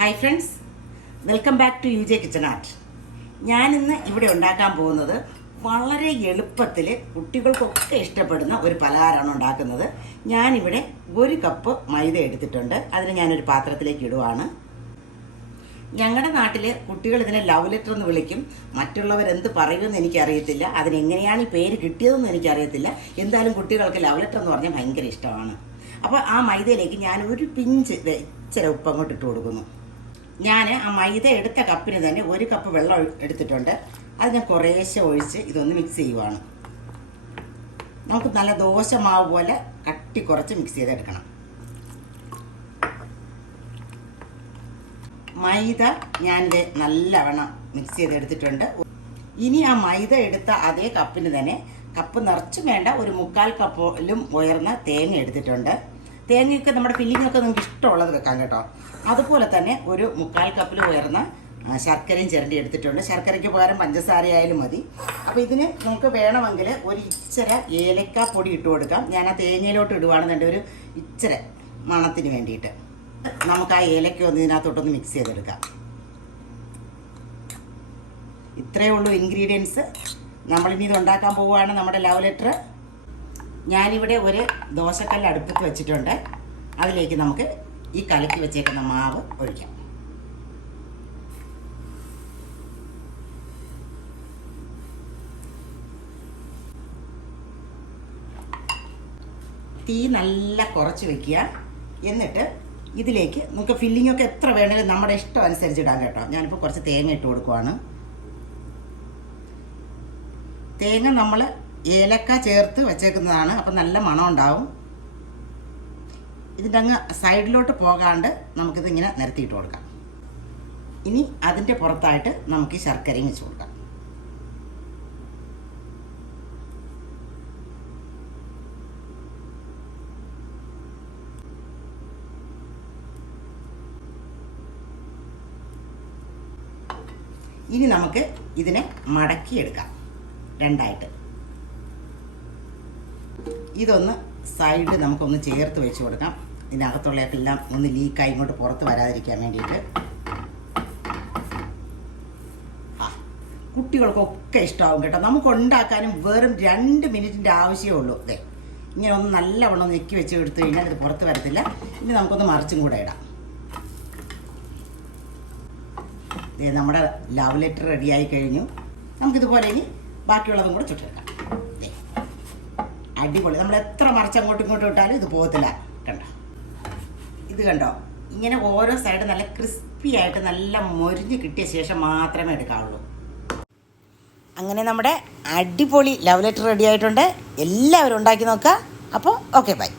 Hi friends welcome back to U J kitchen art ഞാനിന്ന് ഇവിടെ ഉണ്ടാക്കാൻ പോകുന്നത് വളരെ എളുപ്പത്തിൽ കുട്ടികൾക്കൊക്കെ ഇഷ്ടപ്പെടുന്ന ഒരു പലഹാരമാണ് ഉണ്ടാക്കുന്നത്. ഞാനിവിടെ ഒരു കപ്പ് മൈദ എടുത്തിട്ടുണ്ട്. അതിന് ഞാനൊരു പാത്രത്തിലേക്ക് ഇടുവാണ്. ഞങ്ങളുടെ നാട്ടിൽ കുട്ടികൾ ഇതിനെ ലവ് ലെറ്റർ എന്ന് വിളിക്കും. മറ്റുള്ളവർ എന്ത് പറയുമെന്ന് എനിക്കറിയത്തില്ല. അതിനെങ്ങനെയാണ് ഈ പേര് കിട്ടിയതെന്ന് എനിക്കറിയത്തില്ല. എന്തായാലും കുട്ടികൾക്ക് ലവ് ലെറ്റർ എന്ന് പറഞ്ഞാൽ ഭയങ്കര ഇഷ്ടമാണ്. അപ്പോൾ ആ മൈദയിലേക്ക് ഞാൻ ഒരു പിഞ്ച് ഇച്ചിരി ഉപ്പ് അങ്ങോട്ട് ഇട്ട് കൊടുക്കുന്നു. ഞാൻ ആ മൈദ എടുത്ത കപ്പിന് തന്നെ ഒരു കപ്പ് വെള്ളം എടുത്തിട്ടുണ്ട്. അത് ഞാൻ കുറേശ്ശെ ഒഴിച്ച് ഇതൊന്ന് മിക്സ് ചെയ്യുവാണ്. നമുക്ക് നല്ല ദോശ മാവ് പോലെ കട്ടി കുറച്ച് മിക്സ് ചെയ്തെടുക്കണം. മൈദ ഞാനിത് നല്ലവണ്ണം മിക്സ് ചെയ്തെടുത്തിട്ടുണ്ട്. ഇനി ആ മൈദ എടുത്ത അതേ കപ്പിന് തന്നെ കപ്പ് നിറച്ചും വേണ്ട ഒരു മുക്കാൽ കപ്പിലും ഉയർന്ന തേങ്ങ എടുത്തിട്ടുണ്ട്. തേങ്ങയൊക്കെ നമ്മുടെ ഫില്ലിങ്ങൊക്കെ നിങ്ങൾക്ക് ഇഷ്ടമുള്ളത് വെക്കാം കേട്ടോ. അതുപോലെ തന്നെ ഒരു മുക്കാൽ കപ്പിൽ ഉയർന്ന ശർക്കരയും ചിരണ്ടി എടുത്തിട്ടുണ്ട്. ശർക്കരയ്ക്ക് പകരം പഞ്ചസാര ആയാലും മതി. അപ്പോൾ ഇതിന് നമുക്ക് വേണമെങ്കിൽ ഒരു ഇച്ചിര ഏലക്ക പൊടി ഇട്ട് കൊടുക്കാം. ഞാൻ ആ തേങ്ങയിലോട്ട് ഇടുവാണെന്നുണ്ടെങ്കിൽ ഒരു ഇച്ചിര മണത്തിന് വേണ്ടിയിട്ട്. നമുക്ക് ആ ഏലക്ക ഒന്ന് ഇതിനകത്തോട്ടൊന്ന് മിക്സ് ചെയ്തെടുക്കാം. ഇത്രയേ ഉള്ളൂ ഇൻഗ്രീഡിയൻസ് നമ്മളിനി ഇത് ഉണ്ടാക്കാൻ പോവുകയാണ് നമ്മുടെ ലവ് ലെറ്റർ. ഞാനിവിടെ ഒരു ദോശക്കല്ല് അടുപ്പത്ത് വെച്ചിട്ടുണ്ട്. അതിലേക്ക് നമുക്ക് ഈ കലക്കി വെച്ചേക്കുന്ന മാവ് ഒഴിക്കാം. തീ നല്ല കുറച്ച് വെക്കുക. എന്നിട്ട് ഇതിലേക്ക് നമുക്ക് ഫില്ലിംഗ് ഒക്കെ എത്ര വേണേലും നമ്മുടെ ഇഷ്ടം അനുസരിച്ച് ഇടാം കേട്ടോ. ഞാനിപ്പോൾ കുറച്ച് തേങ്ങ ഇട്ട് കൊടുക്കുവാണ്. തേങ്ങ നമ്മൾ ഏലക്ക ചേർത്ത് വെച്ചേക്കുന്നതാണ്. അപ്പം നല്ല മണം ഉണ്ടാവും. ഇതിന്റെ അങ്ങ് സൈഡിലോട്ട് പോകാണ്ട് നമുക്കിതിങ്ങനെ നിരത്തിയിട്ട് കൊടുക്കാം. ഇനി അതിന്റെ പുറത്തായിട്ട് നമുക്ക് ഈ ശർക്കരയും വെച്ച് കൊടുക്കാം. ഇനി നമുക്ക് ഇതിനെ മടക്കിയെടുക്കാം. രണ്ടായിട്ട്. ഇതൊന്ന് സൈഡ് നമുക്കൊന്ന് ചേർത്ത് വെച്ച് കൊടുക്കാം. ഇതിനകത്തുള്ളതെല്ലാം ഒന്ന് ലീക്കായി ഇങ്ങോട്ട് പുറത്ത് വരാതിരിക്കാൻ വേണ്ടിയിട്ട്. ആ, കുട്ടികൾക്കൊക്കെ ഇഷ്ടമാവും കേട്ടോ. നമുക്ക് ഉണ്ടാക്കാനും വെറും രണ്ട് മിനിറ്റിന്റെ ആവശ്യമേ ഉള്ളൂ. അതെ ഇങ്ങനെ ഒന്ന് നല്ലവണ്ണം ഒന്ന് നെക്കി വെച്ച് എടുത്തു കഴിഞ്ഞാൽ ഇത് പുറത്ത് വരത്തില്ല. ഇനി നമുക്കൊന്ന് മറിച്ചും കൂടെ ഇടാം. നമ്മുടെ ലവ് ലെറ്റർ റെഡിയായി കഴിഞ്ഞു. നമുക്കിതുപോലെ ഇനി ബാക്കിയുള്ളതും കൂടെ ചുട്ടെടുക്കാം. അടിപൊളി. നമ്മൾ എത്ര മറിച്ച് അങ്ങോട്ടും ഇങ്ങോട്ടും ഇട്ടാലും ഇത് പോകത്തില്ല. കണ്ടോ? ഇത് കണ്ടോ? ഇങ്ങനെ ഓരോ സൈഡ് നല്ല ക്രിസ്പി ആയിട്ട് നല്ല മൊരിഞ്ഞ് കിട്ടിയ ശേഷം മാത്രമേ എടുക്കാവുള്ളൂ. അങ്ങനെ നമ്മുടെ അടിപൊളി ലവ് ലെറ്റർ റെഡി ആയിട്ടുണ്ട്. എല്ലാവരും ഉണ്ടാക്കി നോക്കുക. അപ്പോൾ ഓക്കെ ബൈ